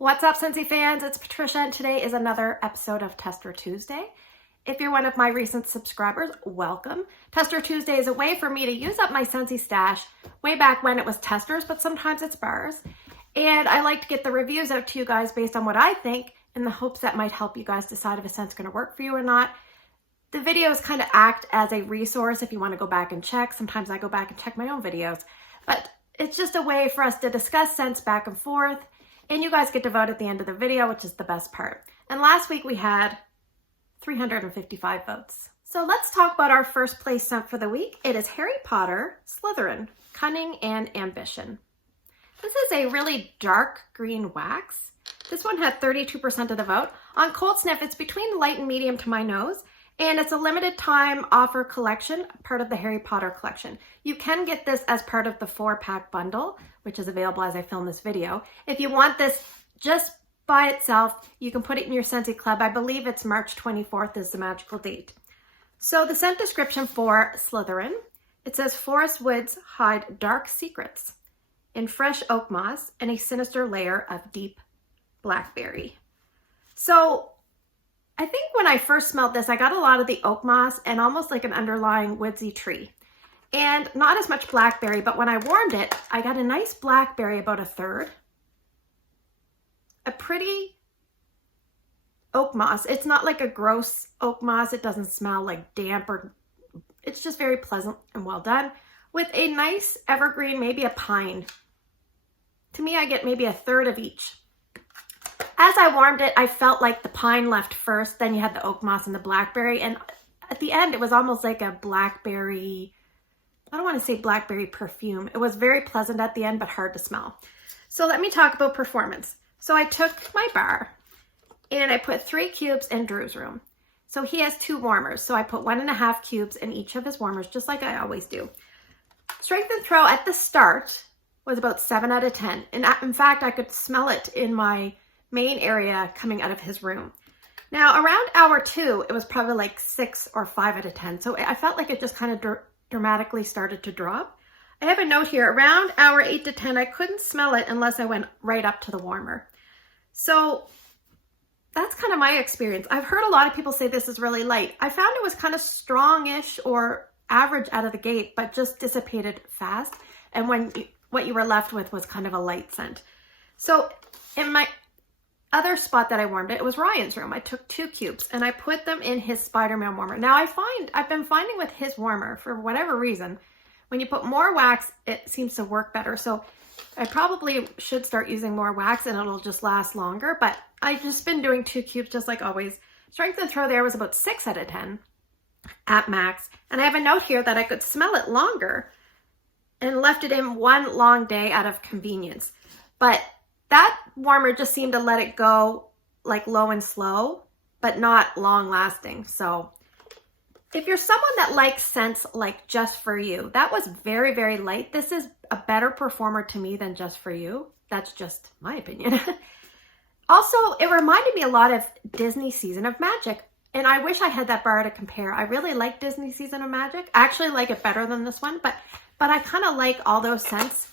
What's up, Scentsy fans? It's Patricia, and today is another episode of Tester Tuesday. If you're one of my recent subscribers, welcome. Tester Tuesday is a way for me to use up my Scentsy stash way back when it was testers, but sometimes it's bars. And I like to get the reviews out to you guys based on what I think in the hopes that might help you guys decide if a scent's going to work for you or not. The videos kind of act as a resource if you want to go back and check. Sometimes I go back and check my own videos, but it's just a way for us to discuss scents back and forth. And you guys get to vote at the end of the video, which is the best part. And last week we had 355 votes. So let's talk about our first place scent for the week. It is Harry Potter, Slytherin, Cunning, and Ambition. This is a really dark green wax. This one had 32% of the vote. On cold sniff, it's between light and medium to my nose. And it's a limited time offer collection, part of the Harry Potter collection. You can get this as part of the 4-pack bundle, which is available as I film this video. If you want this just by itself, you can put it in your Scentsy Club. I believe it's March 24th is the magical date. So the scent description for Slytherin, it says forest woods hide dark secrets in fresh oak moss and a sinister layer of deep blackberry. So I think when I first smelled this, I got a lot of the oak moss and almost like an underlying woodsy tree. And not as much blackberry, but when I warmed it, I got a nice blackberry, about a third. A pretty oak moss. It's not like a gross oak moss. It doesn't smell like damp or, it's just very pleasant and well done. With a nice evergreen, maybe a pine. To me, I get maybe a third of each. As I warmed it, I felt like the pine left first, then you had the oak moss and the blackberry, and at the end, it was almost like a blackberry, I don't want to say blackberry perfume. It was very pleasant at the end, but hard to smell. So let me talk about performance. So I took my bar, and I put 3 cubes in Drew's room. So he has 2 warmers, so I put 1.5 cubes in each of his warmers, just like I always do. Strength and throw at the start was about 7 out of 10, and in fact, I could smell it in my main area coming out of his room. Now around hour 2, it was probably like 6 or 5 out of 10. So I felt like it just kind of dramatically started to drop. I have a note here, around hour 8 to 10, I couldn't smell it unless I went right up to the warmer. So that's kind of my experience. I've heard a lot of people say this is really light. I found it was kind of strongish or average out of the gate, but just dissipated fast. And what you were left with was kind of a light scent. So in my other spot that I warmed it was Ryan's room. I took 2 cubes and I put them in his Spider-Man warmer. Now I've been finding with his warmer, for whatever reason, when you put more wax, it seems to work better. So I probably should start using more wax and it'll just last longer, but I've just been doing 2 cubes just like always. Strength and throw there was about 6 out of 10 at max. And I have a note here that I could smell it longer and left it in one long day out of convenience. But that warmer just seemed to let it go like low and slow, but not long lasting. So if you're someone that likes scents like Just For You, that was very, very light. This is a better performer to me than Just For You. That's just my opinion. Also, it reminded me a lot of Disney Season of Magic. And I wish I had that bar to compare. I really like Disney Season of Magic. I actually like it better than this one, but I kind of like all those scents.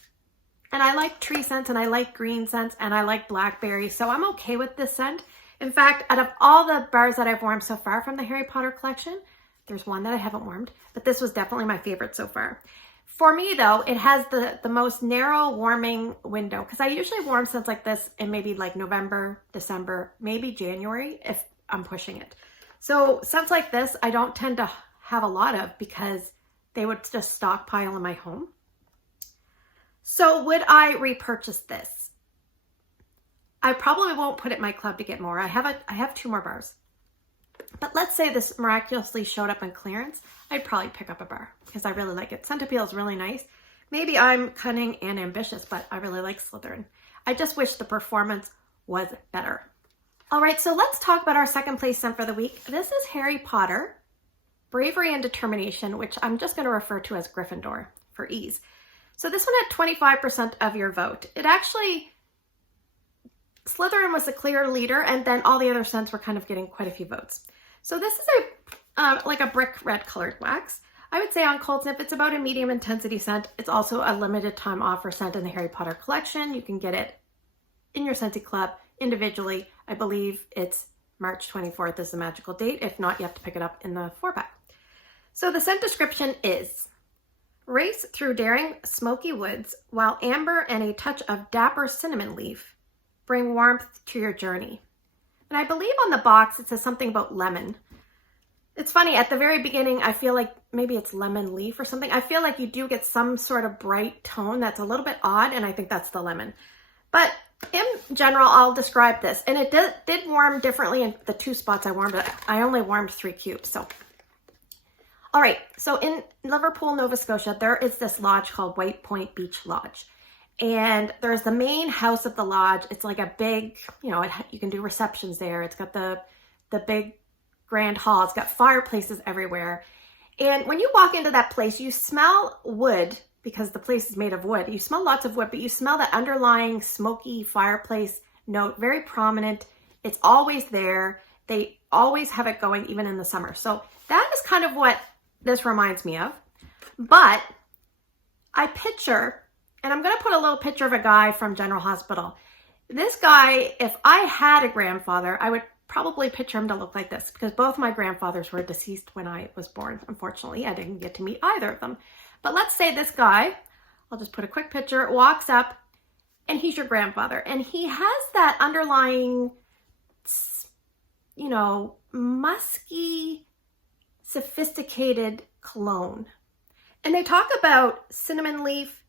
And I like tree scents, and I like green scents, and I like blackberry, so I'm okay with this scent. In fact, out of all the bars that I've warmed so far from the Harry Potter collection, there's one that I haven't warmed, but this was definitely my favorite so far. For me, though, it has the most narrow warming window, because I usually warm scents like this in maybe like November, December, maybe January, if I'm pushing it. So scents like this, I don't tend to have a lot of because they would just stockpile in my home. So would I repurchase this? I probably won't put it in my club to get more. I have 2 more bars. But let's say this miraculously showed up on clearance, I'd probably pick up a bar because I really like it. Scent appeal is really nice. Maybe I'm cunning and ambitious, but I really like Slytherin. I just wish the performance was better. All right, so let's talk about our second place scent for the week. This is Harry Potter, Bravery and Determination, which I'm just going to refer to as Gryffindor for ease. So this one had 25% of your vote. It actually, Slytherin was the clear leader, and then all the other scents were kind of getting quite a few votes. So this is like a brick red colored wax. I would say on cold sniff, it's about a medium intensity scent. It's also a limited time offer scent in the Harry Potter collection. You can get it in your Scentsy Club. individually. I believe it's March 24th is the magical date. If not, you have to pick it up in the 4-pack. So the scent description is: race through daring smoky woods while amber and a touch of dapper cinnamon leaf bring warmth to your journey. And I believe on the box it says something about lemon. It's funny, at the very beginning, I feel like maybe it's lemon leaf or something. I feel like you do get some sort of bright tone that's a little bit odd, and I think that's the lemon. But in general, I'll describe this. And it did warm differently in the 2 spots I warmed it. I only warmed 3 cubes, so. All right, so in Liverpool, Nova Scotia, there is this lodge called White Point Beach Lodge. And there's the main house of the lodge. It's like a big, you know, you can do receptions there. It's got the big grand hall. It's got fireplaces everywhere. And when you walk into that place, you smell wood because the place is made of wood. You smell lots of wood, but you smell that underlying smoky fireplace note, very prominent. It's always there. They always have it going even in the summer. So that is kind of what this reminds me of. But I picture, and I'm going to put a little picture of a guy from General Hospital. This guy, if I had a grandfather, I would probably picture him to look like this, because both my grandfathers were deceased when I was born. Unfortunately, I didn't get to meet either of them. But let's say this guy, I'll just put a quick picture, walks up and he's your grandfather. And he has that underlying, you know, musky, sophisticated cologne. And they talk about cinnamon leaf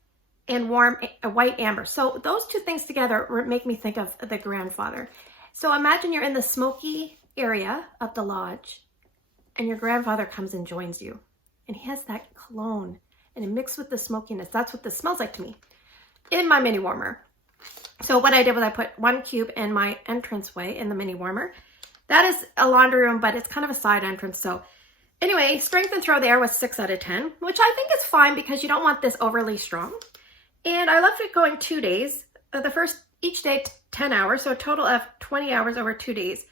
and warm white amber. So those 2 things together make me think of the grandfather. So imagine you're in the smoky area of the lodge and your grandfather comes and joins you. And he has that cologne and it mixed with the smokiness. That's what this smells like to me in my mini warmer. So what I did was I put 1 cube in my entranceway in the mini warmer. That is a laundry room, but it's kind of a side entrance. So anyway, strength and throw there was 6 out of 10, which I think is fine because you don't want this overly strong. And I left it going 2 days. Each day 10 hours, so a total of 20 hours over 2 days.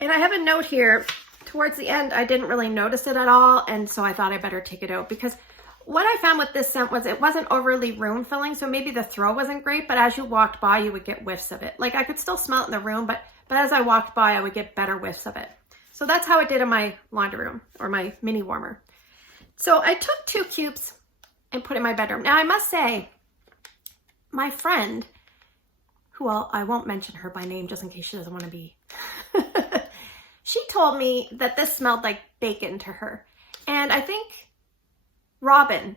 And I have a note here, towards the end, I didn't really notice it at all, and so I thought I better take it out, because what I found with this scent was it wasn't overly room filling, so maybe the throw wasn't great, but as you walked by, you would get whiffs of it. Like, I could still smell it in the room, but as I walked by, I would get better whiffs of it. So that's how it did in my laundry room, or my mini warmer. So I took 2 cubes and put it in my bedroom. Now, I must say, my friend, who I won't mention her by name just in case she doesn't want to be. She told me that this smelled like bacon to her. And I think Robin,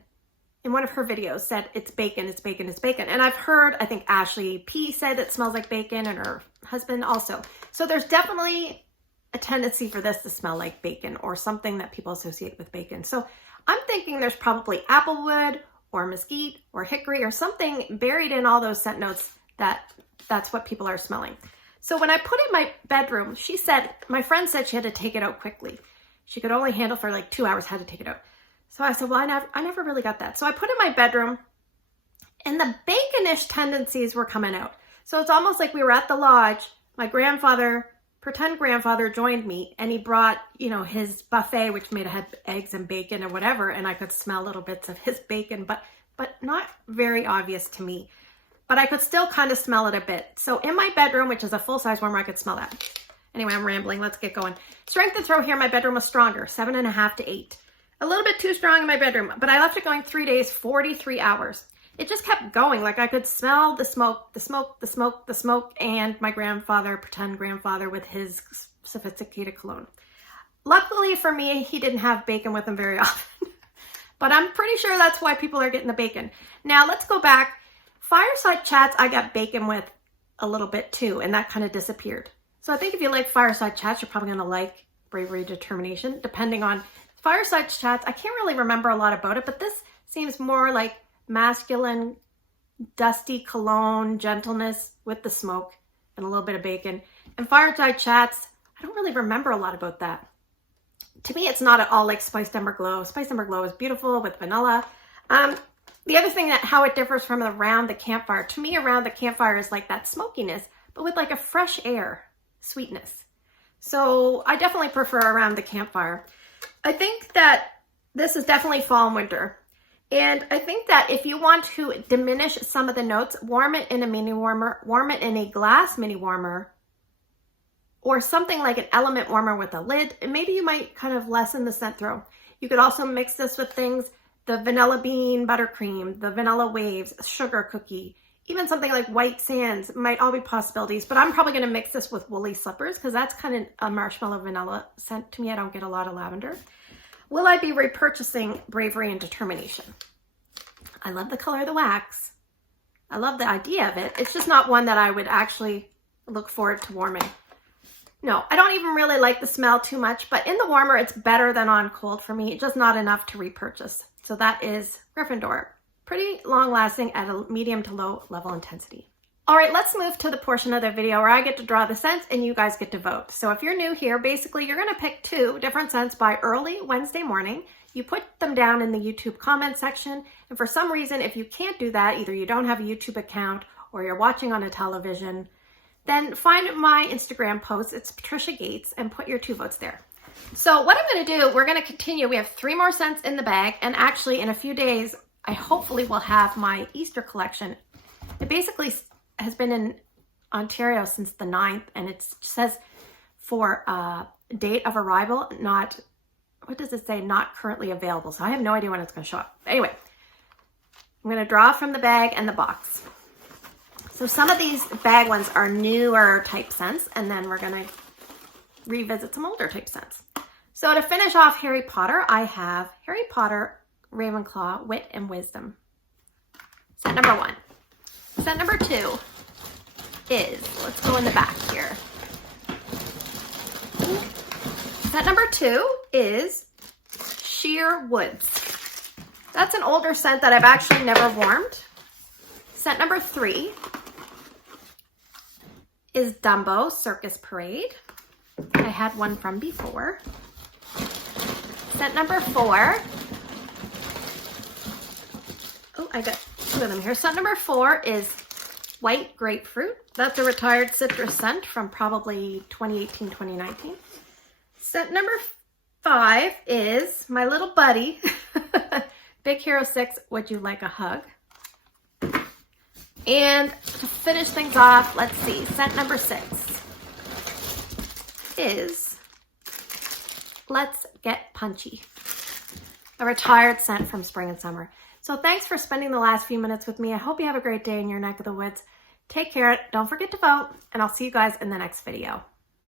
in one of her videos, said it's bacon, it's bacon, it's bacon. And I've heard, I think Ashley P said it smells like bacon, and her husband also. So there's definitely a tendency for this to smell like bacon or something that people associate with bacon. So I'm thinking there's probably applewood or mesquite or hickory or something buried in all those scent notes that's what people are smelling. So when I put it in my bedroom, my friend said she had to take it out quickly. She could only handle for like 2 hours, had to take it out. So I said, well, I never really got that. So I put it in my bedroom and the baconish tendencies were coming out. So it's almost like we were at the lodge. My pretend grandfather joined me and he brought, you know, his buffet, which had eggs and bacon or whatever. And I could smell little bits of his bacon, but not very obvious to me. But I could still kind of smell it a bit. So in my bedroom, which is a full-size warmer, I could smell that. Anyway, I'm rambling. Let's get going. Strength and throw here in my bedroom was stronger, 7.5 to 8. A little bit too strong in my bedroom, but I left it going 3 days, 43 hours. It just kept going. Like I could smell the smoke, the smoke, the smoke, the smoke, and my pretend grandfather with his sophisticated cologne. Luckily for me, he didn't have bacon with him very often. But I'm pretty sure that's why people are getting the bacon. Now let's go back. Fireside chats, I got bacon with a little bit too, and that kind of disappeared. So I think if you like fireside chats, you're probably going to like Bravery, Determination, depending on fireside chats. I can't really remember a lot about it, but this seems more like masculine, dusty cologne, gentleness with the smoke and a little bit of bacon. And fireside chats, I don't really remember a lot about that. To me, it's not at all like Spiced Ember Glow. Spiced Ember Glow is beautiful with vanilla. The other thing how it differs from around the campfire, to me around the campfire is like that smokiness, but with like a fresh air sweetness. So I definitely prefer around the campfire. I think that this is definitely fall and winter. And I think that if you want to diminish some of the notes, warm it in a mini warmer, warm it in a glass mini warmer, or something like an element warmer with a lid, and maybe you might kind of lessen the scent throw. You could also mix this with things, the vanilla bean buttercream, the vanilla waves, sugar cookie, even something like white sands might all be possibilities, but I'm probably going to mix this with woolly slippers because that's kind of a marshmallow vanilla scent to me. I don't get a lot of lavender. Will I be repurchasing Bravery and Determination? I love the color of the wax. I love the idea of it. It's just not one that I would actually look forward to warming. No, I don't even really like the smell too much, but in the warmer, it's better than on cold for me. It's just not enough to repurchase. So that is Gryffindor. Pretty long lasting at a medium to low level intensity. All right, let's move to the portion of the video where I get to draw the scents and you guys get to vote. So if you're new here, basically you're gonna pick 2 different scents by early Wednesday morning. You put them down in the YouTube comment section. And for some reason, if you can't do that, either you don't have a YouTube account or you're watching on a television, then find my Instagram post, it's Patricia Gates, and put your 2 votes there. So what I'm gonna do, we're gonna continue. We have 3 more scents in the bag, and actually in a few days, I hopefully will have my Easter collection. It basically has been in Ontario since the 9th, and it says for date of arrival, not, what does it say? Not currently available. So I have no idea when it's gonna show up. Anyway, I'm gonna draw from the bag and the box. So some of these bag ones are newer type scents, and then we're gonna revisit some older type scents. So to finish off Harry Potter, I have Harry Potter Ravenclaw Wit and Wisdom. Scent number 1. Scent number 2 is, let's go in the back here. Scent number 2 is Sheer Woods. That's an older scent that I've actually never warmed. Scent number 3 is Dumbo Circus Parade. I had one from before. Scent number 4. Oh, I got 2 of them here. Scent number 4 is White Grapefruit. That's a retired citrus scent from probably 2018, 2019. Scent number 5 is my little buddy, Big Hero 6, Would You Like a Hug? And to finish things off, let's see, scent number 6 is Let's Get Punchy, a retired scent from spring and summer. So thanks for spending the last few minutes with me. I hope you have a great day in your neck of the woods. Take care, don't forget to vote, and I'll see you guys in the next video.